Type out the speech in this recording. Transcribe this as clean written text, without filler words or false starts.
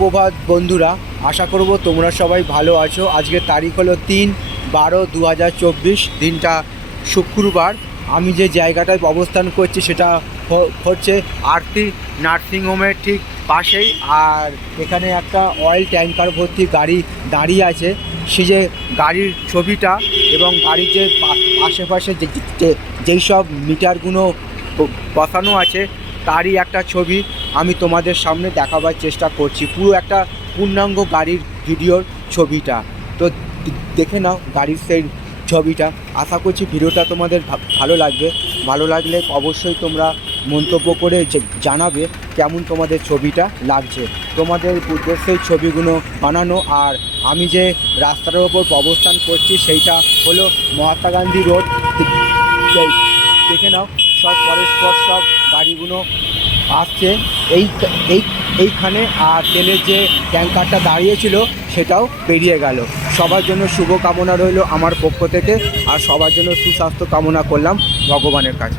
সুপ্রভাত বন্ধুরা, আশা করব তোমরা সবাই ভালো আছো। আজকের তারিখ হলো 3/12/2024, দিনটা শুক্রবার। আমি যে জায়গাটায় অবস্থান করছি সেটা হচ্ছে আরতি নার্সিংহোমের ঠিক পাশেই। আর এখানে একটা অয়েল ট্যাঙ্কার ভর্তি গাড়ি দাঁড়িয়ে আছে। সে যে গাড়ির ছবিটা এবং গাড়ির যে আশেপাশে যেই সব মিটারগুলো বসানো আছে তারই একটা ছবি আমি তোমাদের সামনে দেখাবার চেষ্টা করছি। পুরো একটা পূর্ণাঙ্গ গাড়ির ভিডিওর ছবিটা। তো দেখে নাও গাড়ির সেই ছবিটা। আশা করছি ভিডিওটা তোমাদের ভালো লাগবে। ভালো লাগলে অবশ্যই তোমরা মন্তব্য করে জানাবে কেমন তোমাদের ছবিটা লাগছে। তোমাদের উদ্দেশ্যে ছবিগুলো বানানো। আর আমি যে রাস্তার ওপর অবস্থান করছি সেইটা হলো মহাত্মা গান্ধী রোড। দেখে নাও সব পরস্পর সব গাড়িগুলো আসছে এইখানে। আর তেলের যে ট্যাঙ্কারটা দাঁড়িয়েছিল সেটাও বেরিয়ে গেল। সবার জন্য শুভ কামনা রইল আমার পক্ষ থেকে। আর সবার জন্য সুস্বাস্থ্য কামনা করলাম ভগবানের কাছে।